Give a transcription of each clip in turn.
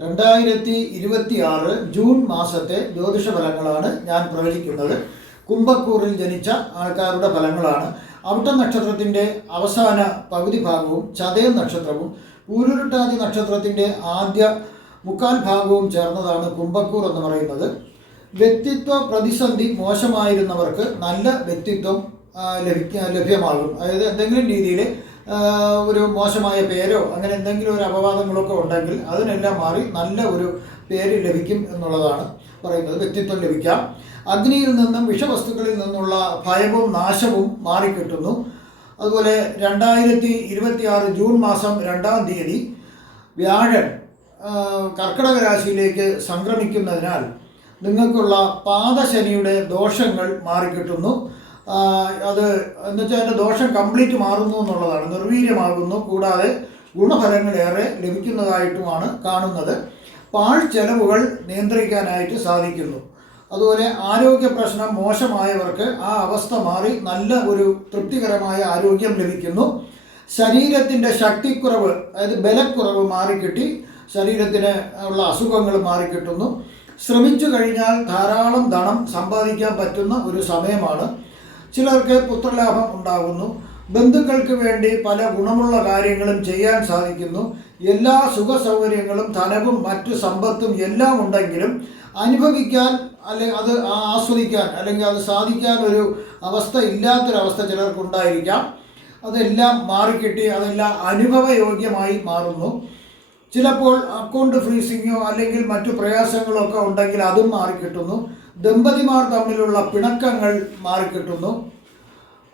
2026 June മാസത്തെ ജ്യോതിഷ ഫലങ്ങളാണ് ഞാൻ പ്രവചിക്കുന്നത്. കുംഭക്കൂറിൽ ജനിച്ച ആൾക്കാരുടെ ഫലങ്ങളാണ്. അവിട്ടം നക്ഷത്രത്തിൻ്റെ അവസാന പകുതി ഭാഗവും ചതയം നക്ഷത്രവും പൂരുരുട്ടാതി നക്ഷത്രത്തിൻ്റെ ആദ്യ മുക്കാൽ ഭാഗവും ചേർന്നതാണ് കുംഭക്കൂർ എന്ന് പറയുന്നത്. വ്യക്തിത്വ പ്രതിസന്ധി മോശമായിരുന്നവർക്ക് നല്ല വ്യക്തിത്വം ലഭ്യമാകും. അതായത് എന്തെങ്കിലും രീതിയിൽ ഒരു മോശമായ പേരോ അങ്ങനെ എന്തെങ്കിലും ഒരു അപവാദങ്ങളൊക്കെ ഉണ്ടെങ്കിൽ അതിനെല്ലാം മാറി നല്ല ഒരു പേര് ലഭിക്കും എന്നുള്ളതാണ് പറയുന്നത്. വ്യക്തിത്വം ലഭിക്കാം. അഗ്നിയിൽ നിന്നും വിഷവസ്തുക്കളിൽ നിന്നുള്ള ഭയവും നാശവും മാറിക്കിട്ടുന്നു. അതുപോലെ 2026 ജൂൺ മാസം 2-ാം തീയതി വ്യാഴൻ കർക്കിടക രാശിയിലേക്ക് സംക്രമിക്കുന്നതിനാൽ നിങ്ങൾക്കുള്ള പാദശനിയുടെ ദോഷങ്ങൾ മാറിക്കിട്ടുന്നു. അത് എന്നുവെച്ചാൽ അതിൻ്റെ ദോഷം കംപ്ലീറ്റ് മാറുന്നു എന്നുള്ളതാണ്, നിർവീര്യമാകുന്നു. കൂടാതെ ഗുണഫലങ്ങൾ ഏറെ ലഭിക്കുന്നതായിട്ടുമാണ് കാണുന്നത്. പാഴ് ചെലവുകൾ നിയന്ത്രിക്കാനായിട്ട് സാധിക്കുന്നു. അതുപോലെ ആരോഗ്യ പ്രശ്നം മോശമായവർക്ക് ആ അവസ്ഥ മാറി നല്ല ഒരു തൃപ്തികരമായ ആരോഗ്യം ലഭിക്കുന്നു. ശരീരത്തിൻ്റെ ശക്തിക്കുറവ്, അതായത് ബലക്കുറവ് മാറിക്കിട്ടി ശരീരത്തിന് ഉള്ള അസുഖങ്ങൾ മാറിക്കിട്ടുന്നു. ശ്രമിച്ചു കഴിഞ്ഞാൽ ധാരാളം ധനം സമ്പാദിക്കാൻ പറ്റുന്ന ഒരു സമയമാണ്. ചിലർക്ക് പുത്രലാഭം ഉണ്ടാകുന്നു. ബന്ധുക്കൾക്ക് വേണ്ടി പല ഗുണമുള്ള കാര്യങ്ങളും ചെയ്യാൻ സാധിക്കുന്നു. എല്ലാ സുഖ സൗകര്യങ്ങളും ധനവും മറ്റു സമ്പത്തും എല്ലാം ഉണ്ടെങ്കിലും അനുഭവിക്കാൻ അല്ലെങ്കിൽ അത് ആസ്വദിക്കാൻ അല്ലെങ്കിൽ അത് സാധിക്കാൻ ഒരു അവസ്ഥ ഇല്ലാത്തൊരവസ്ഥ ചിലർക്കുണ്ടായിരിക്കാം. അതെല്ലാം മാറിക്കിട്ടി അതെല്ലാം അനുഭവയോഗ്യമായി മാറുന്നു. ചിലപ്പോൾ അക്കൗണ്ട് ഫ്രീസിങ്ങോ അല്ലെങ്കിൽ മറ്റു പ്രയാസങ്ങളോ ഒക്കെ ഉണ്ടെങ്കിൽ അതും മാറിക്കിട്ടുന്നു. ദമ്പതിമാർ തമ്മിലുള്ള പിണക്കങ്ങൾ മാറിക്കിട്ടുന്നു.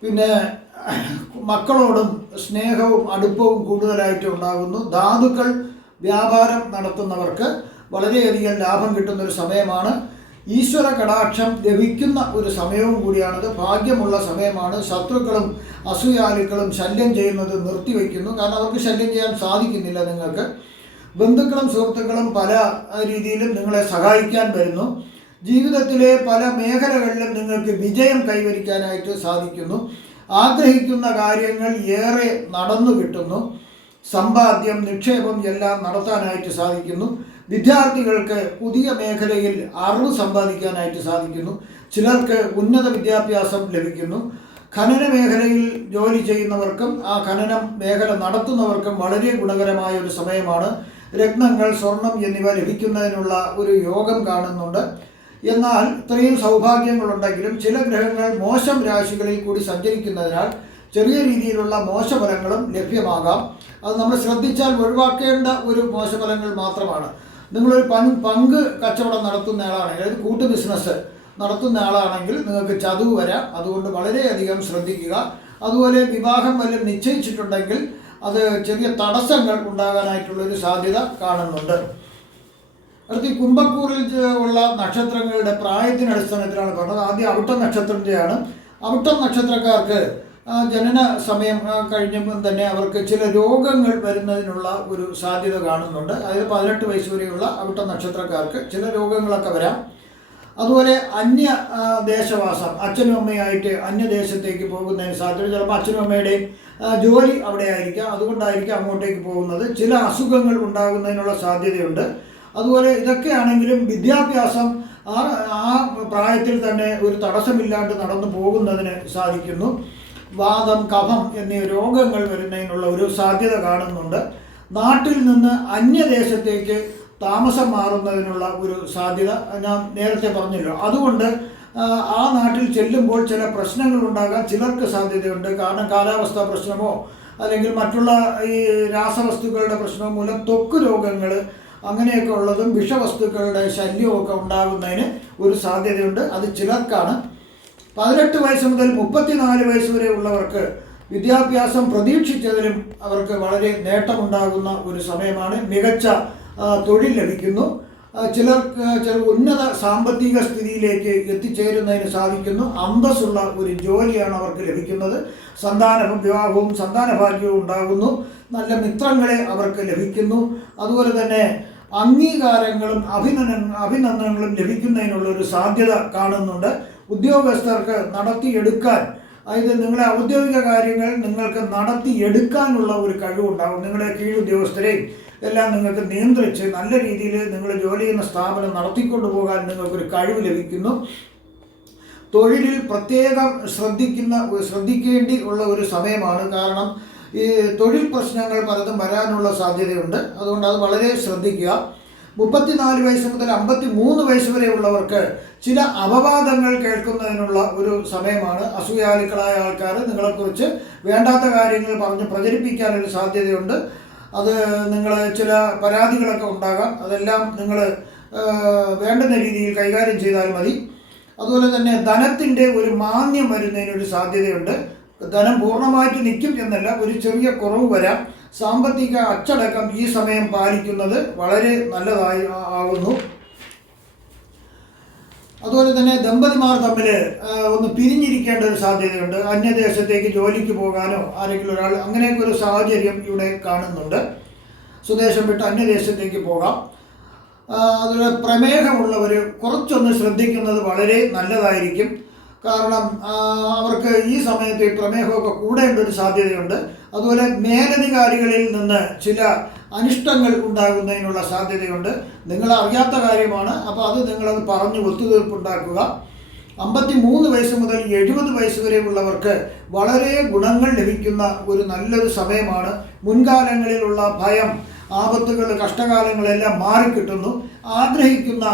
പിന്നെ മക്കളോടും സ്നേഹവും അടുപ്പവും കൂടുതലായിട്ട് ഉണ്ടാകുന്നു. ധാതുക്കൾ വ്യാപാരം നടത്തുന്നവർക്ക് വളരെയധികം ലാഭം കിട്ടുന്നൊരു സമയമാണ്. ഈശ്വര കടാക്ഷം ലഭിക്കുന്ന ഒരു സമയവും കൂടിയാണിത്. ഭാഗ്യമുള്ള സമയമാണ്. ശത്രുക്കളും അസൂയാലുക്കളും ശല്യം ചെയ്യുന്നത് നിർത്തിവെക്കുന്നു. കാരണം അവർക്ക് ശല്യം ചെയ്യാൻ സാധിക്കുന്നില്ല. നിങ്ങൾക്ക് ബന്ധുക്കളും സുഹൃത്തുക്കളും പല രീതിയിലും നിങ്ങളെ സഹായിക്കാൻ വരുന്നു. ജീവിതത്തിലെ പല മേഖലകളിലും നിങ്ങൾക്ക് വിജയം കൈവരിക്കാനായിട്ട് സാധിക്കുന്നു. ആഗ്രഹിക്കുന്ന കാര്യങ്ങൾ ഏറെ നടന്നു കിട്ടുന്നു. സമ്പാദ്യം നിക്ഷേപം എല്ലാം നടത്താനായിട്ട് സാധിക്കുന്നു. വിദ്യാർത്ഥികൾക്ക് പുതിയ മേഖലയിൽ അറിവ് സമ്പാദിക്കാനായിട്ട് സാധിക്കുന്നു. ചിലർക്ക് ഉന്നത വിദ്യാഭ്യാസം ലഭിക്കുന്നു. ഖനന മേഖലയിൽ ജോലി ചെയ്യുന്നവർക്കും ആ ഖനനം മേഖല നടത്തുന്നവർക്കും വളരെ ഗുണകരമായ ഒരു സമയമാണ്. രത്നങ്ങൾ, സ്വർണം എന്നിവ ലഭിക്കുന്നതിനുള്ള ഒരു യോഗം കാണുന്നുണ്ട്. എന്നാൽ ഇത്രയും സൗഭാഗ്യങ്ങളുണ്ടെങ്കിലും ചില ഗ്രഹങ്ങൾ മോശം രാശികളിൽ കൂടി സഞ്ചരിക്കുന്നതിനാൽ ചെറിയ രീതിയിലുള്ള മോശഫലങ്ങളും ലഭ്യമാകാം. അത് നമ്മൾ ശ്രദ്ധിച്ചാൽ ഒഴിവാക്കേണ്ട ഒരു മോശഫലങ്ങൾ മാത്രമാണ്. നിങ്ങളൊരു പങ്ക് കച്ചവടം നടത്തുന്ന ആളാണെങ്കിൽ, അതായത് കൂട്ടു ബിസിനസ് നടത്തുന്ന ആളാണെങ്കിൽ നിങ്ങൾക്ക് ചതുവ് വരാം. അതുകൊണ്ട് വളരെയധികം ശ്രദ്ധിക്കുക. അതുപോലെ വിവാഹം വല്ലതും നിശ്ചയിച്ചിട്ടുണ്ടെങ്കിൽ അത് ചെറിയ തടസ്സങ്ങൾ ഉണ്ടാകാനായിട്ടുള്ളൊരു സാധ്യത കാണുന്നുണ്ട്. അടുത്ത് ഈ കുംഭക്കൂറിൽ ഉള്ള നക്ഷത്രങ്ങളുടെ പ്രായത്തിന് അടിസ്ഥാനത്തിലാണ് പറഞ്ഞത്. ആദ്യം അവിട്ടം നക്ഷത്രത്തിൻ്റെയാണ്. അവിട്ടം നക്ഷത്രക്കാർക്ക് ജനന സമയം കഴിഞ്ഞപ്പോൾ തന്നെ അവർക്ക് ചില രോഗങ്ങൾ വരുന്നതിനുള്ള ഒരു സാധ്യത കാണുന്നുണ്ട്. അതായത് 18 വയസ്സ് വരെയുള്ള അവിട്ടം നക്ഷത്രക്കാർക്ക് ചില രോഗങ്ങളൊക്കെ വരാം. അതുപോലെ അന്യ ദേശവാസം, അച്ഛനും അമ്മയായിട്ട് അന്യദേശത്തേക്ക് പോകുന്നതിന് സാധ്യത. ചിലപ്പോൾ അച്ഛനും അമ്മയുടെയും ജോലി അവിടെ ആയിരിക്കാം, അതുകൊണ്ടായിരിക്കാം അങ്ങോട്ടേക്ക് പോകുന്നത്. ചില അസുഖങ്ങൾ ഉണ്ടാകുന്നതിനുള്ള സാധ്യതയുണ്ട്. അതുപോലെ ഇതൊക്കെയാണെങ്കിലും വിദ്യാഭ്യാസം ആ പ്രായത്തിൽ തന്നെ ഒരു തടസ്സമില്ലാണ്ട് നടന്നു പോകുന്നതിന് സാധിക്കുന്നു. വാദം, കഫം എന്നീ രോഗങ്ങൾ വരുന്നതിനുള്ള ഒരു സാധ്യത കാണുന്നുണ്ട്. നാട്ടിൽ നിന്ന് അന്യദേശത്തേക്ക് താമസം മാറുന്നതിനുള്ള ഒരു സാധ്യത ഞാൻ നേരത്തെ പറഞ്ഞല്ലോ. അതുകൊണ്ട് ആ നാട്ടിൽ ചെല്ലുമ്പോൾ ചില പ്രശ്നങ്ങൾ ഉണ്ടാകാൻ ചിലർക്ക് സാധ്യതയുണ്ട്. കാരണം കാലാവസ്ഥാ പ്രശ്നമോ അല്ലെങ്കിൽ മറ്റുള്ള ഈ രാസവസ്തുക്കളുടെ പ്രശ്നമോ മൂലം ത്വക്ക് രോഗങ്ങൾ അങ്ങനെയൊക്കെ ഉള്ളതും വിഷവസ്തുക്കളുടെ ശല്യമൊക്കെ ഉണ്ടാകുന്നതിന് ഒരു സാധ്യതയുണ്ട്. അത് ചിലർക്കാണ്. 18 വയസ്സ് മുതൽ 34 വയസ്സ് വരെ ഉള്ളവർക്ക് വിദ്യാഭ്യാസം പ്രതീക്ഷിച്ചതിലും അവർക്ക് വളരെ നേട്ടമുണ്ടാകുന്ന ഒരു സമയമാണ്. മികച്ച തൊഴിൽ ലഭിക്കുന്നു. ചില ഉന്നത സാമ്പത്തിക സ്ഥിതിയിലേക്ക് എത്തിച്ചേരുന്നതിന് സാധിക്കുന്നു. അന്തസ്സുള്ള ഒരു ജോലിയാണ് അവർക്ക് ലഭിക്കുന്നത്. സന്താനവും വിവാഹവും സന്താനഭാഗ്യവും ഉണ്ടാകുന്നു. നല്ല മിത്രങ്ങളെ അവർക്ക് ലഭിക്കുന്നു. അതുപോലെ തന്നെ അംഗീകാരങ്ങളും അഭിനന്ദനങ്ങളും ലഭിക്കുന്നതിനുള്ള ഒരു സാധ്യത കാണുന്നുണ്ട്. ഉദ്യോഗസ്ഥർക്ക് നടത്തിയെടുക്കാൻ, അതായത് നിങ്ങളെ ഔദ്യോഗിക കാര്യങ്ങൾ നിങ്ങൾക്ക് നടത്തിയെടുക്കാനുള്ള ഒരു കഴിവുണ്ടാകും. നിങ്ങളുടെ കീഴുദ്യോഗസ്ഥരെയും എല്ലാം നിങ്ങൾക്ക് നിയന്ത്രിച്ച് നല്ല രീതിയിൽ നിങ്ങൾ ജോലി ചെയ്യുന്ന സ്ഥാപനം നടത്തിക്കൊണ്ടു പോകാൻ നിങ്ങൾക്കൊരു കഴിവ് ലഭിക്കുന്നു. തൊഴിലിൽ പ്രത്യേകം ശ്രദ്ധിക്കേണ്ടി ഉള്ള ഒരു സമയമാണ്. കാരണം ഈ തൊഴിൽ പ്രശ്നങ്ങൾ പലതും വരാനുള്ള സാധ്യതയുണ്ട്. അതുകൊണ്ട് അത് വളരെ ശ്രദ്ധിക്കുക. 34 വയസ്സ് മുതൽ 53 വയസ്സ് വരെ ഉള്ളവർക്ക് ചില അപവാദങ്ങൾ കേൾക്കുന്നതിനുള്ള ഒരു സമയമാണ്. അസൂയാലുക്കളായ ആൾക്കാർ നിങ്ങളെക്കുറിച്ച് വേണ്ടാത്ത കാര്യങ്ങൾ പറഞ്ഞ് പ്രചരിപ്പിക്കാനൊരു സാധ്യതയുണ്ട്. അത് നിങ്ങൾ ചില പരാതികളൊക്കെ ഉണ്ടാകാം. അതെല്ലാം നിങ്ങൾ വേണ്ടുന്ന രീതിയിൽ കൈകാര്യം ചെയ്താൽ മതി. അതുപോലെ തന്നെ ധനത്തിൻ്റെ ഒരു മാന്ദ്യം വരുന്നതിനൊരു സാധ്യതയുണ്ട്. ധനം പൂർണ്ണമായിട്ട് നിൽക്കും എന്നല്ല, ഒരു ചെറിയ കുറവ് വരാം. സാമ്പത്തിക അച്ചടക്കം ഈ സമയം പാലിക്കുന്നത് വളരെ നല്ലതായി ആകുന്നു. അതുപോലെ തന്നെ ദമ്പതിമാർ തമ്മിൽ ഒന്ന് പിരിഞ്ഞിരിക്കേണ്ട ഒരു സാധ്യതയുണ്ട്. അന്യദേശത്തേക്ക് ജോലിക്ക് പോകാനോ ആരെങ്കിലും ഒരാൾ അങ്ങനെയൊക്കെ ഒരു സാഹചര്യം ഇവിടെ കാണുന്നുണ്ട്. സ്വദേശം വിട്ട് അന്യദേശത്തേക്ക് പോകാം. അതുപോലെ പ്രമേഹമുള്ളവർ കുറച്ചൊന്ന് ശ്രദ്ധിക്കുന്നത് വളരെ നല്ലതായിരിക്കും. കാരണം അവർക്ക് ഈ സമയത്ത് പ്രമേഹമൊക്കെ കൂടേണ്ട ഒരു സാധ്യതയുണ്ട്. അതുപോലെ മേലധികാരികളിൽ നിന്ന് ചില അനിഷ്ടങ്ങൾ ഉണ്ടാകുന്നതിനുള്ള സാധ്യതയുണ്ട്. നിങ്ങൾ അറിയാത്ത കാര്യമാണ്. അപ്പോൾ അത് നിങ്ങളത് പറഞ്ഞ് ഒത്തുതീർപ്പുണ്ടാക്കുക. 53 വയസ്സ് മുതൽ 70 വയസ്സ് വരെ ഉള്ളവർക്ക് വളരെ ഗുണങ്ങൾ ലഭിക്കുന്ന ഒരു നല്ലൊരു സമയമാണ്. മുൻകാലങ്ങളിലുള്ള ഭയം, ആപത്തുകൾ, കഷ്ടകാലങ്ങളെല്ലാം മാറിക്കിട്ടുന്നു. ആഗ്രഹിക്കുന്ന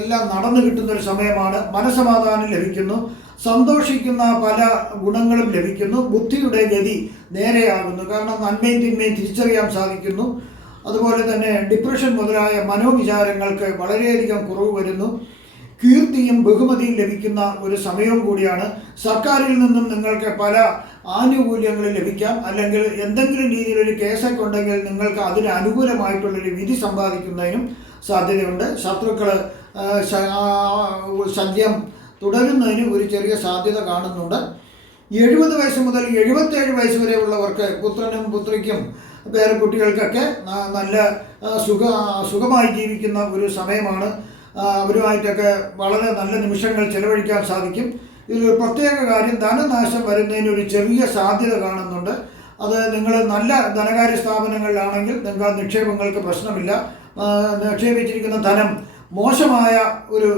എല്ലാം നടന്നു കിട്ടുന്നൊരു സമയമാണ്. മനസമാധാനം ലഭിക്കുന്നു. സന്തോഷിക്കുന്ന പല ഗുണങ്ങളും ലഭിക്കുന്നു. ബുദ്ധിയുടെ ഗതി നേരെയാകുന്നു. കാരണം നന്മയും തിന്മയും തിരിച്ചറിയാൻ സാധിക്കുന്നു. അതുപോലെ തന്നെ ഡിപ്രഷൻ മുതലായ മനോവിചാരങ്ങൾക്ക് വളരെയധികം കുറവ് വരുന്നു. കീർത്തിയും ബഹുമതിയും ലഭിക്കുന്ന ഒരു സമയവും കൂടിയാണ്. സർക്കാരിൽ നിന്നും നിങ്ങൾക്ക് പല ആനുകൂല്യങ്ങൾ ലഭിക്കാം. അല്ലെങ്കിൽ എന്തെങ്കിലും രീതിയിലൊരു കേസൊക്കെ ഉണ്ടെങ്കിൽ നിങ്ങൾക്ക് അതിന് അനുകൂലമായിട്ടുള്ളൊരു വിധി സമ്പാദിക്കുന്നതിനും സാധ്യതയുണ്ട്. ശത്രുക്കൾ ശല്യം തുടരുന്നതിന് ഒരു ചെറിയ സാധ്യത കാണുന്നുണ്ട്. 70 വയസ്സ് മുതൽ 77 വയസ്സ് വരെ ഉള്ളവർക്ക് പുത്രനും പുത്രിക്കും പേരക്കുട്ടികൾക്കൊക്കെ നല്ല സുഖമായി ജീവിക്കുന്ന ഒരു സമയമാണ്. അവരുമായിട്ടൊക്കെ വളരെ നല്ല നിമിഷങ്ങൾ ചെലവഴിക്കാൻ സാധിക്കും. ഇതിലൊരു പ്രത്യേക കാര്യം, ധനനാശം വരുന്നതിനൊരു ചെറിയ സാധ്യത കാണുന്നുണ്ട്. അത് നിങ്ങൾ നല്ല ധനകാര്യ സ്ഥാപനങ്ങളിലാണെങ്കിൽ നിങ്ങൾക്ക് ആ നിക്ഷേപങ്ങൾക്ക് പ്രശ്നമില്ല. നിക്ഷേപിച്ചിരിക്കുന്ന ധനം മോശമായ ഒരു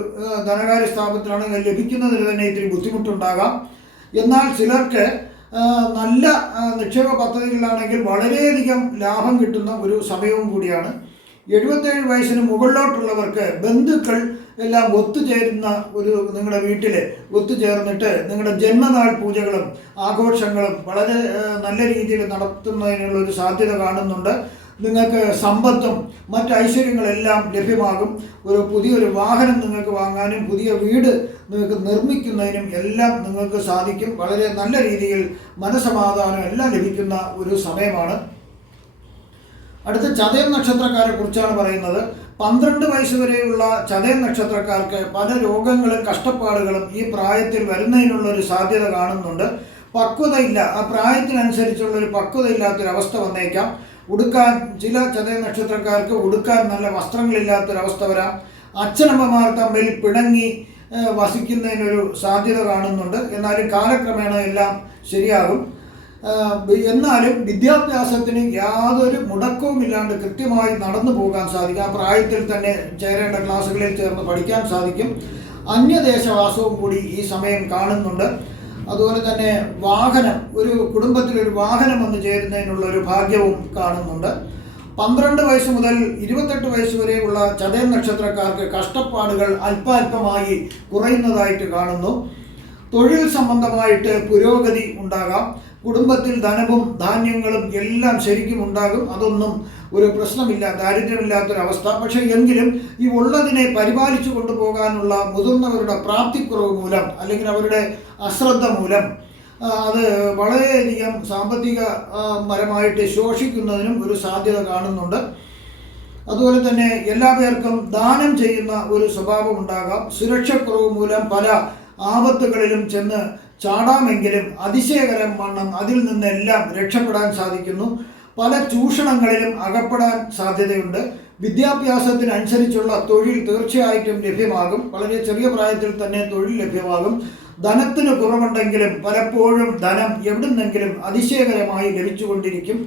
ധനകാര്യ സ്ഥാപനത്തിലാണെങ്കിൽ ലഭിക്കുന്നതിന് തന്നെ ഇത്തിരി ബുദ്ധിമുട്ടുണ്ടാകാം. എന്നാൽ ചിലർക്ക് നല്ല നിക്ഷേപ പദ്ധതികളിലാണെങ്കിൽ വളരെയധികം ലാഭം കിട്ടുന്ന ഒരു സമയവും കൂടിയാണ്. 77 വയസ്സിന് മുകളിലോട്ടുള്ളവർക്ക് ബന്ധുക്കൾ എല്ലാം ഒത്തുചേരുന്ന ഒരു നിങ്ങളുടെ വീട്ടിൽ ഒത്തുചേർന്നിട്ട് നിങ്ങളുടെ ജന്മനാൾ പൂജകളും ആഘോഷങ്ങളും വളരെ നല്ല രീതിയിൽ നടത്തുന്നതിനുള്ള ഒരു സാധ്യത കാണുന്നുണ്ട്. നിങ്ങൾക്ക് സമ്പത്തും മറ്റ് ഐശ്വര്യങ്ങളെല്ലാം ലഭ്യമാകും. പുതിയൊരു വാഹനം നിങ്ങൾക്ക് വാങ്ങാനും പുതിയ വീട് നിങ്ങൾക്ക് നിർമ്മിക്കുന്നതിനും എല്ലാം നിങ്ങൾക്ക് സാധിക്കും. വളരെ നല്ല രീതിയിൽ മനസമാധാനം എല്ലാം ലഭിക്കുന്ന ഒരു സമയമാണ്. അടുത്ത ചതയം നക്ഷത്രക്കാരെ കുറിച്ചാണ് പറയുന്നത്. 12 വയസ്സ് വരെയുള്ള ചതയം നക്ഷത്രക്കാർക്ക് പല രോഗങ്ങളും കഷ്ടപ്പാടുകളും ഈ പ്രായത്തിൽ വരുന്നതിനുള്ള ഒരു സാധ്യത കാണുന്നുണ്ട്. പക്വതയില്ല, ആ പ്രായത്തിനനുസരിച്ചുള്ളൊരു പക്വതയില്ലാത്തൊരവസ്ഥ വന്നേക്കാം. ഉടുക്കാൻ ചില ചതയം നക്ഷത്രക്കാർക്ക് ഉടുക്കാൻ നല്ല വസ്ത്രങ്ങളില്ലാത്തൊരവസ്ഥ വരാം. അച്ഛനമ്മമാർ തമ്മിൽ പിണങ്ങി വസിക്കുന്നതിനൊരു സാധ്യത കാണുന്നുണ്ട്. എന്നാലും കാലക്രമേണ എല്ലാം ശരിയാകും. എന്നാലും വിദ്യാഭ്യാസത്തിന് യാതൊരു മുടക്കവും ഇല്ലാണ്ട് കൃത്യമായി നടന്നു പോകാൻ സാധിക്കും. ആ പ്രായത്തിൽ തന്നെ ചേരേണ്ട ക്ലാസ്സുകളിൽ ചേർന്ന് പഠിക്കാൻ സാധിക്കും. അന്യദേശവാസവും കൂടി ഈ സമയം കാണുന്നുണ്ട്. അതുപോലെ തന്നെ വാഹനം, ഒരു കുടുംബത്തിലൊരു വാഹനം വന്ന് ചേരുന്നതിനുള്ള ഒരു ഭാഗ്യവും കാണുന്നുണ്ട്. 12 വയസ്സ് മുതൽ 28 വയസ്സ് വരെയുള്ള ചതയം നക്ഷത്രക്കാർക്ക് കഷ്ടപ്പാടുകൾ അല്പാൽപമായി കുറയുന്നതായിട്ട് കാണുന്നു. തൊഴിൽ സംബന്ധമായിട്ട് പുരോഗതി ഉണ്ടാകാം. കുടുംബത്തിൽ ധനവും ധാന്യങ്ങളും എല്ലാം ശരിക്കും ഉണ്ടാകും. അതൊന്നും ഒരു പ്രശ്നമില്ല, ദാരിദ്ര്യമില്ലാത്തൊരവസ്ഥ. പക്ഷേ എങ്കിലും ഈ ഉള്ളതിനെ പരിപാലിച്ചു കൊണ്ടുപോകാനുള്ള മുതിർന്നവരുടെ പ്രാപ്തിക്കുറവ് മൂലം അല്ലെങ്കിൽ അവരുടെ അശ്രദ്ധ മൂലം അത് വളരെയധികം സാമ്പത്തികപരമായിട്ട് ശോഷിക്കുന്നതിനും ഒരു സാധ്യത കാണുന്നുണ്ട്. അതുപോലെ തന്നെ എല്ലാ പേർക്കും ദാനം ചെയ്യുന്ന ഒരു സ്വഭാവം ഉണ്ടാകാം. സുരക്ഷക്കുറവ് മൂലം പല ആപത്തുകളിലും ചെന്ന് ചാടാമെങ്കിലും അതിശയകരം വണ്ണം അതിൽ നിന്നെല്ലാം രക്ഷപ്പെടാൻ സാധിക്കുന്നു. പല ചൂഷണങ്ങളിലും അകപ്പെടാൻ സാധ്യതയുണ്ട്. വിദ്യാഭ്യാസത്തിനനുസരിച്ചുള്ള തൊഴിൽ തീർച്ചയായിട്ടും ലഭ്യമാകും. വളരെ ചെറിയ പ്രായത്തിൽ തന്നെ തൊഴിൽ ലഭ്യമാകും. ധനത്തിന് കുറവുണ്ടെങ്കിലും പലപ്പോഴും ധനം എവിടുന്നെങ്കിലും അതിശയകരമായി ലഭിച്ചുകൊണ്ടിരിക്കും.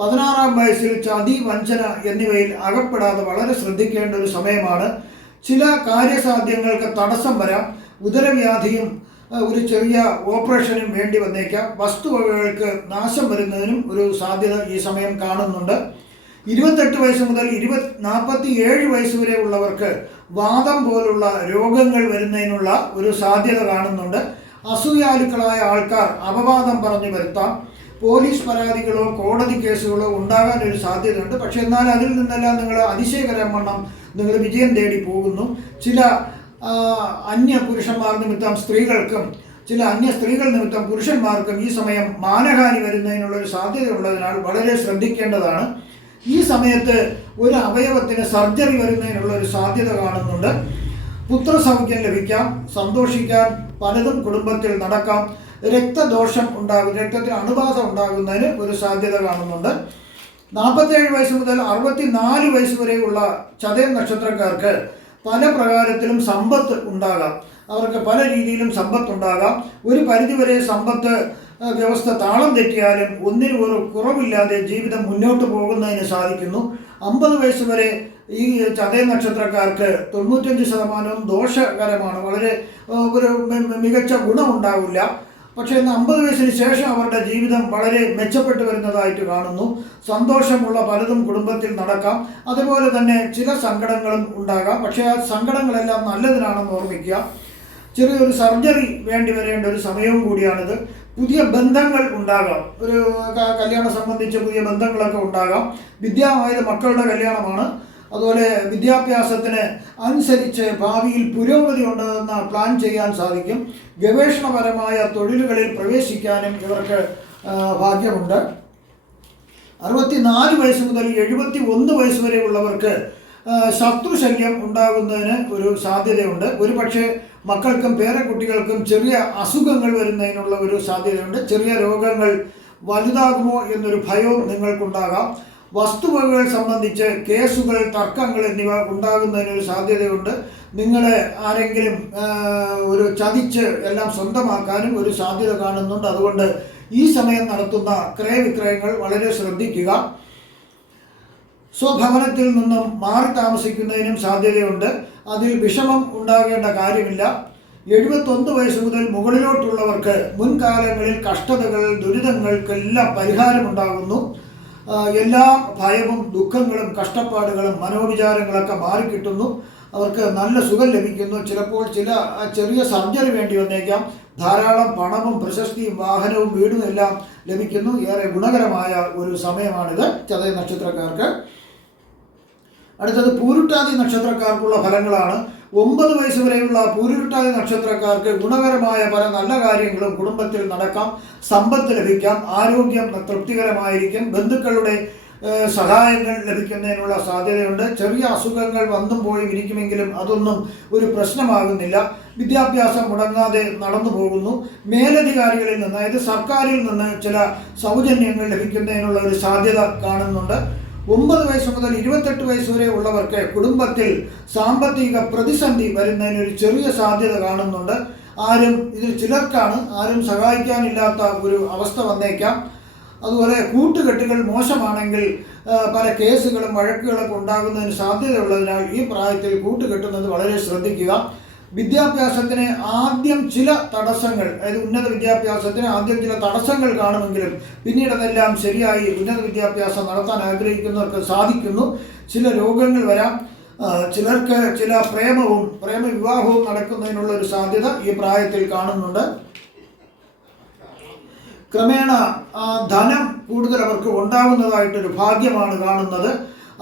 16-ാം വയസ്സിൽ ചതി, വഞ്ചന എന്നിവയിൽ അകപ്പെടാതെ വളരെ ശ്രദ്ധിക്കേണ്ട ഒരു സമയമാണ്. ചില കാര്യസാധ്യങ്ങൾക്ക് തടസ്സം വരാം. ഉദരവ്യാധിയും ഒരു ചെറിയ ഓപ്പറേഷനും വേണ്ടി വന്നേക്കാം. വസ്തുവകകൾക്ക് നാശം വരുന്നതിനും ഒരു സാധ്യത ഈ സമയം കാണുന്നുണ്ട്. 28 വയസ്സ് മുതൽ 47 വയസ്സ് വരെ ഉള്ളവർക്ക് വാദം പോലുള്ള രോഗങ്ങൾ വരുന്നതിനുള്ള ഒരു സാധ്യത കാണുന്നുണ്ട്. അസൂയാലുക്കളായ ആൾക്കാർ അപവാദം പറഞ്ഞു വരുത്താം. പോലീസ് പരാതികളോ കോടതി കേസുകളോ ഉണ്ടാകാൻ ഒരു സാധ്യതയുണ്ട്. പക്ഷെ എന്നാൽ അതിൽ നിന്നെല്ലാം നിങ്ങൾ അതിശയകരവണ്ണം നിങ്ങൾ വിജയം തേടി പോകുന്നു. ചില അന്യ പുരുഷന്മാർ നിമിത്തം സ്ത്രീകൾക്കും ചില അന്യ സ്ത്രീകൾ നിമിത്തം പുരുഷന്മാർക്കും ഈ സമയം മാനഹാനി വരുന്നതിനുള്ളൊരു സാധ്യതയുള്ളതിനാൽ വളരെ ശ്രദ്ധിക്കേണ്ടതാണ്. ഈ സമയത്ത് ഒരു അവയവത്തിന് സർജറി വരുന്നതിനുള്ള ഒരു സാധ്യത കാണുന്നുണ്ട്. പുത്രസൗഖ്യം ലഭിക്കാം. സന്തോഷിക്കാൻ പലതും കുടുംബത്തിൽ നടക്കാം. രക്തദോഷം ഉണ്ടാകും, രക്തത്തിൽ അണുബാധ ഉണ്ടാകുന്നതിന് ഒരു സാധ്യത കാണുന്നുണ്ട്. 47 വയസ്സ് മുതൽ 64 വയസ്സ് വരെയുള്ള ചതയം നക്ഷത്രക്കാർക്ക് പല പ്രകാരത്തിലും സമ്പത്ത് ഉണ്ടാകാം. അവർക്ക് പല രീതിയിലും സമ്പത്തുണ്ടാകാം. ഒരു പരിധിവരെ സമ്പത്ത് വ്യവസ്ഥ താളം തെറ്റിയാലും ഒന്നിനും ഒരു കുറവില്ലാതെ ജീവിതം മുന്നോട്ട് പോകുന്നതിന് സാധിക്കുന്നു. 50 വയസ്സ് വരെ ഈ ചതയ നക്ഷത്രക്കാർക്ക് 95% ദോഷകരമാണ്. വളരെ ഒരു മികച്ച ഗുണമുണ്ടാവില്ല. പക്ഷേ 50 വയസ്സിന് ശേഷം അവരുടെ ജീവിതം വളരെ മെച്ചപ്പെട്ടു വരുന്നതായിട്ട് കാണുന്നു. സന്തോഷമുള്ള പലതും കുടുംബത്തിൽ നടക്കാം. അതുപോലെ തന്നെ ചില സങ്കടങ്ങളും ഉണ്ടാകാം. പക്ഷേ ആ സങ്കടങ്ങളെല്ലാം നല്ലതിനാണെന്ന് ഓർമ്മിക്കുക. ചെറിയൊരു സർജറി വേണ്ടി വരേണ്ട ഒരു സമയവും കൂടിയാണിത്. പുതിയ ബന്ധങ്ങൾ ഉണ്ടാകാം. ഒരു കല്യാണം സംബന്ധിച്ച് പുതിയ ബന്ധങ്ങളൊക്കെ ഉണ്ടാകാം. വിദ്യാമായത് മക്കളുടെ കല്യാണമാണ്. അതുപോലെ വിദ്യാഭ്യാസത്തിന് അനുസരിച്ച് ഭാവിയിൽ പുരോഗതി ഉണ്ടെന്ന് പ്ലാൻ ചെയ്യാൻ സാധിക്കും. ഗവേഷണപരമായ തൊഴിലുകളിൽ പ്രവേശിക്കാനും ഇവർക്ക് ഭാഗ്യമുണ്ട്. 64 വയസ്സ് മുതൽ 71 വയസ്സ് വരെ ഉള്ളവർക്ക് ശത്രുശല്യം ഉണ്ടാകുന്നതിന് ഒരു സാധ്യതയുണ്ട്. ഒരു പക്ഷേ മക്കൾക്കും പേരക്കുട്ടികൾക്കും ചെറിയ അസുഖങ്ങൾ വരുന്നതിനുള്ള ഒരു സാധ്യതയുണ്ട്. ചെറിയ രോഗങ്ങൾ വലുതാകുമോ എന്നൊരു ഭയവും നിങ്ങൾക്കുണ്ടാകാം. വസ്തുവകകൾ സംബന്ധിച്ച് കേസുകൾ, തർക്കങ്ങൾ എന്നിവ ഉണ്ടാകുന്നതിനൊരു സാധ്യതയുണ്ട്. നിങ്ങളെ ആരെങ്കിലും ഒരു ചതിച്ച് എല്ലാം സ്വന്തമാക്കാനും ഒരു സാധ്യത കാണുന്നുണ്ട്. അതുകൊണ്ട് ഈ സമയം നടത്തുന്ന ക്രയവിക്രയങ്ങൾ വളരെ ശ്രദ്ധിക്കുക. സ്വഭവനത്തിൽ നിന്നും മാറി താമസിക്കുന്നതിനും സാധ്യതയുണ്ട്. അതിൽ വിഷമം ഉണ്ടാകേണ്ട കാര്യമില്ല. 71 വയസ്സ് മുതൽ മുകളിലോട്ടുള്ളവർക്ക് മുൻകാലങ്ങളിൽ കഷ്ടതകൾ, ദുരിതങ്ങൾക്കെല്ലാം പരിഹാരമുണ്ടാകുന്നു. എല്ലാ ഭയവും, ദുഃഖങ്ങളും, കഷ്ടപ്പാടുകളും, മനോവിചാരങ്ങളൊക്കെ മാറിക്കിട്ടുന്നു. അവർക്ക് നല്ല സുഖം ലഭിക്കുന്നു. ചിലപ്പോൾ ചെറിയ സർജറി വേണ്ടി വന്നേക്കാം. ധാരാളം പണവും പ്രശസ്തിയും വാഹനവും വീടും എല്ലാം ലഭിക്കുന്നു. ഏറെ ഗുണകരമായ ഒരു സമയമാണിത് ചതയ നക്ഷത്രക്കാർക്ക്. അടുത്തത് പൂരുട്ടാതി നക്ഷത്രക്കാർക്കുള്ള ഫലങ്ങളാണ്. 9 വയസ്സ് വരെയുള്ള പൂരുരുട്ടാതി നക്ഷത്രക്കാർക്ക് ഗുണകരമായ പല നല്ല കാര്യങ്ങളും കുടുംബത്തിൽ നടക്കാം. സമ്പത്ത് ലഭിക്കാം. ആരോഗ്യം തൃപ്തികരമായിരിക്കും. ബന്ധുക്കളുടെ സഹായങ്ങൾ ലഭിക്കുന്നതിനുള്ള സാധ്യതയുണ്ട്. ചെറിയ അസുഖങ്ങൾ വന്നും പോയി ഇരിക്കുമെങ്കിലും അതൊന്നും ഒരു പ്രശ്നമാകുന്നില്ല. വിദ്യാഭ്യാസം മുടങ്ങാതെ നടന്നു പോകുന്നു. മേലധികാരികളിൽ നിന്ന്, അതായത് സർക്കാരിൽ നിന്ന് ചില സൗജന്യങ്ങൾ ലഭിക്കുന്നതിനുള്ള ഒരു സാധ്യത കാണുന്നുണ്ട്. 9 വയസ്സ് മുതൽ 28 വയസ്സ് വരെ ഉള്ളവർക്ക് കുടുംബത്തിൽ സാമ്പത്തിക പ്രതിസന്ധി വരുന്നതിനൊരു ചെറിയ സാധ്യത കാണുന്നുണ്ട്. ഇതിൽ ചിലർക്കാണ് ആരും സഹായിക്കാനില്ലാത്ത ഒരു അവസ്ഥ വന്നേക്കാം. അതുപോലെ കൂട്ടുകെട്ടുകൾ മോശമാണെങ്കിൽ പല കേസുകളും വഴക്കുകളൊക്കെ ഉണ്ടാകുന്നതിന് സാധ്യതയുള്ളതിനാൽ ഈ പ്രായത്തിൽ കൂട്ടുകെട്ടുന്നത് വളരെ ശ്രദ്ധിക്കുക. വിദ്യാഭ്യാസത്തിന് ആദ്യം ചില തടസ്സങ്ങൾ, അതായത് ഉന്നത വിദ്യാഭ്യാസത്തിന് ആദ്യം ചില തടസ്സങ്ങൾ കാണുമെങ്കിലും പിന്നീട് അതെല്ലാം ശരിയായി ഉന്നത വിദ്യാഭ്യാസം നടത്താൻ ആഗ്രഹിക്കുന്നവർക്ക് സാധിക്കുന്നു. ചില രോഗങ്ങൾ വരാം. ചിലർക്ക് ചില പ്രേമവിവാഹവും നടക്കുന്നതിനുള്ള ഒരു സാധ്യത ഈ പ്രായത്തിൽ കാണുന്നുണ്ട്. ക്രമേണ ധനം കൂടുതൽ അവർക്ക് ഉണ്ടാകുന്നതായിട്ടൊരു ഭാഗ്യമാണ് കാണുന്നത്.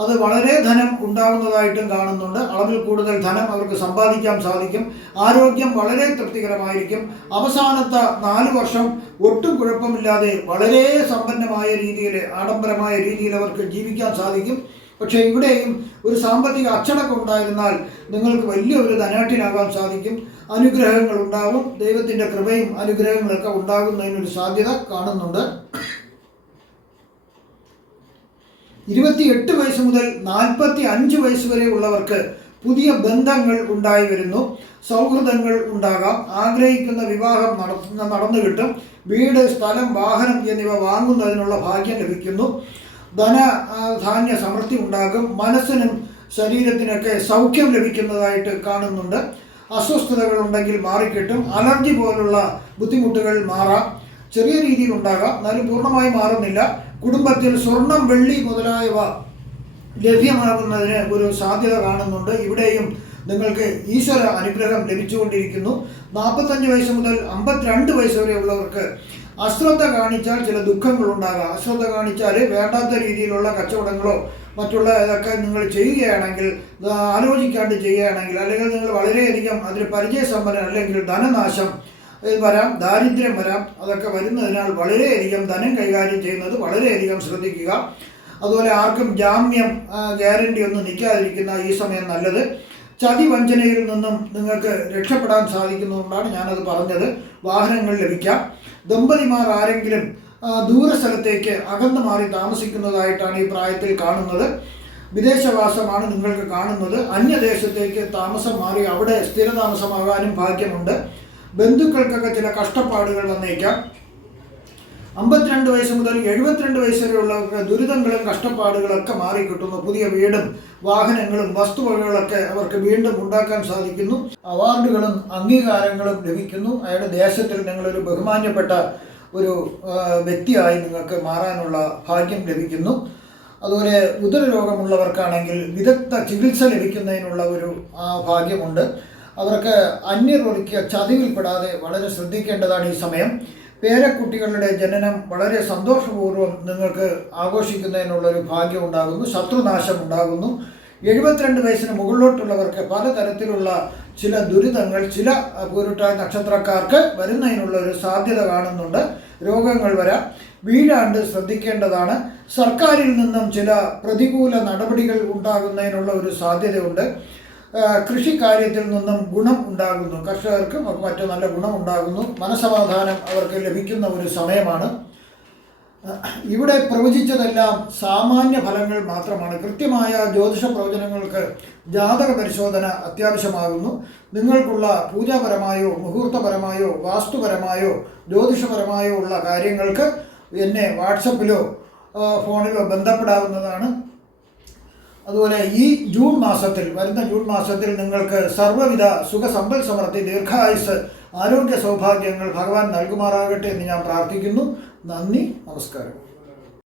അത് വളരെ ധനം ഉണ്ടാകുന്നതായിട്ടും കാണുന്നുണ്ട്. അളവിൽ കൂടുതൽ ധനം അവർക്ക് സമ്പാദിക്കാൻ സാധിക്കും. ആരോഗ്യം വളരെ തൃപ്തികരമായിരിക്കും. അവസാനത്തെ 4 വർഷം ഒട്ടും കുഴപ്പമില്ലാതെ വളരെ സമ്പന്നമായ രീതിയിൽ, ആഡംബരമായ രീതിയിൽ അവർക്ക് ജീവിക്കാൻ സാധിക്കും. പക്ഷേ ഇവിടെയും ഒരു സാമ്പത്തിക അച്ചടക്കം ഉണ്ടായിരുന്നാൽ നിങ്ങൾക്ക് വലിയൊരു ധനാഢ്യനാകാൻ സാധിക്കും. അനുഗ്രഹങ്ങൾ ഉണ്ടാവും. ദൈവത്തിൻ്റെ കൃപയും അനുഗ്രഹങ്ങളൊക്കെ ഉണ്ടാകുന്നതിനൊരു സാധ്യത കാണുന്നുണ്ട്. 28 വയസ്സ് മുതൽ 45 വയസ്സ് വരെ ഉള്ളവർക്ക് പുതിയ ബന്ധങ്ങൾ ഉണ്ടായി വരുന്നു. സൗഹൃദങ്ങൾ ഉണ്ടാകാം. ആഗ്രഹിക്കുന്ന വിവാഹം നടന്നു കിട്ടും. വീട്, സ്ഥലം, വാഹനം എന്നിവ വാങ്ങുന്നതിനുള്ള ഭാഗ്യം ലഭിക്കുന്നു. ധാന്യ സമൃദ്ധി ഉണ്ടാകും. മനസ്സിനും ശരീരത്തിനൊക്കെ സൗഖ്യം ലഭിക്കുന്നതായിട്ട് കാണുന്നുണ്ട്. അസ്വസ്ഥതകൾ ഉണ്ടെങ്കിൽ മാറിക്കിട്ടും. അലർജി പോലുള്ള ബുദ്ധിമുട്ടുകൾ മാറാം, ചെറിയ രീതിയിൽ ഉണ്ടാകാം, എന്നാലും പൂർണ്ണമായി മാറുന്നില്ല. കുടുംബത്തിൽ സ്വർണം, വെള്ളി മുതലായവ ലഭ്യമാകുന്നതിന് ഒരു സാധ്യത കാണുന്നുണ്ട്. ഇവിടെയും നിങ്ങൾക്ക് ഈശ്വര അനുഗ്രഹം ലഭിച്ചുകൊണ്ടിരിക്കുന്നു. 45 വയസ്സ് മുതൽ 52 വയസ്സ് വരെയുള്ളവർക്ക് അശ്രദ്ധ കാണിച്ചാൽ ചില ദുഃഖങ്ങളുണ്ടാകാം. അശ്രദ്ധ കാണിച്ചാൽ വേണ്ടാത്ത രീതിയിലുള്ള കച്ചവടങ്ങളോ മറ്റുള്ള ഇതൊക്കെ നിങ്ങൾ ചെയ്യുകയാണെങ്കിൽ, ആലോചിക്കാണ്ട് ചെയ്യുകയാണെങ്കിൽ, അല്ലെങ്കിൽ നിങ്ങൾ വളരെയധികം അതിന് പരിചയസമ്പന്നൻ അല്ലെങ്കിൽ ധനനാശം വരാം, ദാരിദ്ര്യം വരാം. അതൊക്കെ വരുന്നതിനാൽ വളരെയധികം ധനം കൈകാര്യം ചെയ്യുന്നത് വളരെയധികം ശ്രദ്ധിക്കുക. അതുപോലെ ആർക്കും ജാമ്യം ഗ്യാരണ്ടി ഒന്നും നിൽക്കാതിരിക്കുന്ന ഈ സമയം നല്ലത്. ചതി വഞ്ചനയിൽ നിന്നും നിങ്ങൾക്ക് രക്ഷപ്പെടാൻ സാധിക്കുന്നതുകൊണ്ടാണ് ഞാനത് പറഞ്ഞത്. വാഹനങ്ങൾ ലഭിക്കാം. ദമ്പതിമാർ ആരെങ്കിലും ദൂരസ്ഥലത്തേക്ക് അകന്നു മാറി താമസിക്കുന്നതായിട്ടാണ് ഈ പ്രായത്തിൽ കാണുന്നത്. വിദേശവാസമാണ് നിങ്ങൾക്ക് കാണുന്നത്. അന്യദേശത്തേക്ക് താമസം മാറി അവിടെ സ്ഥിരതാമസമാകാനും ഭാഗ്യമുണ്ട്. ബന്ധുക്കൾക്കൊക്കെ ചില കഷ്ടപ്പാടുകൾ വന്നേക്കാം. 52 വയസ്സ് മുതൽ 72 വയസ്സ് വരെയുള്ളവർക്ക് ദുരിതങ്ങളും കഷ്ടപ്പാടുകളൊക്കെ മാറിക്കിട്ടുന്നു. പുതിയ വീടും വാഹനങ്ങളും വസ്തുവകകളൊക്കെ അവർക്ക് വീണ്ടും ഉണ്ടാക്കാൻ സാധിക്കുന്നു. അവാർഡുകളും അംഗീകാരങ്ങളും ലഭിക്കുന്നു. അയാളുടെ ദേശത്തിൽ നിങ്ങളൊരു ബഹുമാന്യപ്പെട്ട ഒരു വ്യക്തിയായി നിങ്ങൾക്ക് മാറാനുള്ള ഭാഗ്യം ലഭിക്കുന്നു. അതുപോലെ ഉദരരോഗമുള്ളവർക്കാണെങ്കിൽ വിദഗ്ധ ചികിത്സ ലഭിക്കുന്നതിനുള്ള ഒരു ഭാഗ്യമുണ്ട്. അവർക്ക് അന്യരൊരുക്കിയ ചതിവിൽപ്പെടാതെ വളരെ ശ്രദ്ധിക്കേണ്ടതാണ് ഈ സമയം. പേരക്കുട്ടികളുടെ ജനനം വളരെ സന്തോഷപൂർവ്വം നിങ്ങൾക്ക് ആഘോഷിക്കുന്നതിനുള്ളൊരു ഭാഗ്യം ഉണ്ടാകുന്നു. ശത്രുനാശം ഉണ്ടാകുന്നു. 72 വയസ്സിന് മുകളിലോട്ടുള്ളവർക്ക് പലതരത്തിലുള്ള ചില ദുരിതങ്ങൾ ചില പൂരുട്ടാതി നക്ഷത്രക്കാർക്ക് വരുന്നതിനുള്ള ഒരു സാധ്യത കാണുന്നുണ്ട്. രോഗങ്ങൾ വരാം. വീഴാണ്ട് ശ്രദ്ധിക്കേണ്ടതാണ്. സർക്കാരിൽ നിന്നും ചില പ്രതികൂല നടപടികൾ ഉണ്ടാകുന്നതിനുള്ള ഒരു സാധ്യതയുണ്ട്. കൃഷിക്കാര്യത്തിൽ നിന്നും ഗുണം ഉണ്ടാകുന്നു. കർഷകർക്കും മറ്റു നല്ല ഗുണം ഉണ്ടാകുന്നു. മനസമാധാനം അവർക്ക് ലഭിക്കുന്ന ഒരു സമയമാണ്. ഇവിടെ പ്രവചിച്ചതെല്ലാം സാമാന്യ ഫലങ്ങൾ മാത്രമാണ്. കൃത്യമായ ജ്യോതിഷ പ്രവചനങ്ങൾക്ക് ജാതക പരിശോധന അത്യാവശ്യമാകുന്നു. നിങ്ങൾക്കുള്ള പൂജാപരമായോ മുഹൂർത്തപരമായോ വാസ്തുപരമായോ ജ്യോതിഷപരമായോ ഉള്ള കാര്യങ്ങൾക്ക് എന്നെ വാട്സപ്പിലോ ഫോണിലോ ബന്ധപ്പെടാവുന്നതാണ്. അതുപോലെ ഈ വരുന്ന ജൂൺ മാസത്തിൽ നിങ്ങൾക്ക് സർവ്വവിധ സുഖസമ്പൽ സമൃദ്ധി, ദീർഘായുസ്, ആരോഗ്യ സൗഭാഗ്യങ്ങൾ ഭഗവാൻ നൽകുമാറാകട്ടെ എന്ന് ഞാൻ പ്രാർത്ഥിക്കുന്നു. നന്ദി, നമസ്കാരം.